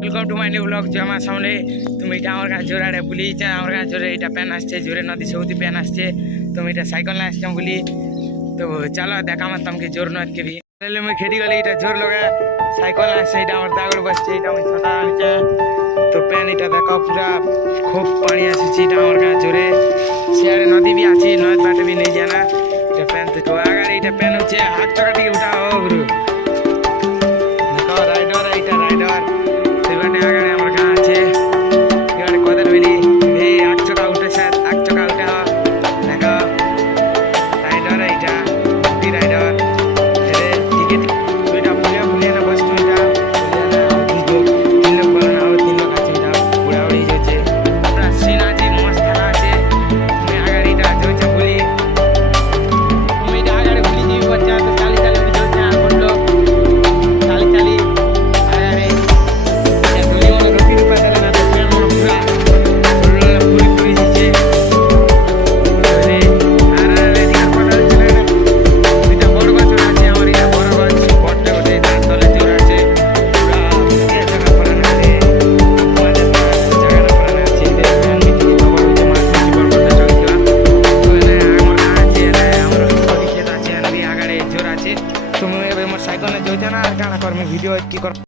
welcome to my new blog जो আমার সামনে তুমি এটা আমার কাছে জোরে আড়ে বলি যে আমার কাছে জোরে এটা প্যান আসছে জোরে নদী সৌদি প্যান আসছে তুমি এটা সাইকেল না আসতাম বলি তো চলো দেখা আমার তোমাকে জোর নদ করি তাহলে আমি খেটি গেলে এটা জোর লগা সাইকেল আসছে এটা আমার দাগড় বসছে এটা আমি ছটা আনছে তো প্যান এটা দেখো পুরা খুব পানি আসছে এটা আমার কাছে জোরে সিয়ারে নদী भी আছে নদ বাটে भी नहीं जाना এটা প্যান তো আগার এটা প্যান হচ্ছে হাত চকা থেকে উঠাও গুরু দেখো রাইডার এটা রাইডার সেবানে আগারে আমার কাছে আছে এবারে কদর বেলি এই আট চকা উঠে স্যার আট চকা উঠে দেখো রাইডার এটা দি রাইডার এরে ঠিক আছে ওইটা পুলিয়া পুলিয়া না বস তুইটা তিন লোক বলে না তিন লোক আছে এটা পুরা উড়ে যাচ্ছে পুরা সিন আছে মস্ত খেলা আছে তুমি আগারে এটা যাচ্ছে বলি তুমি এটা আগারে বলি দিবি বাচ্চা তো চালি চালি উড়ে যাচ্ছে আর বললো চালি চালি তুমি এবার সাইকেল যোজনা আর কানা কর্মে ভিডিও কি কর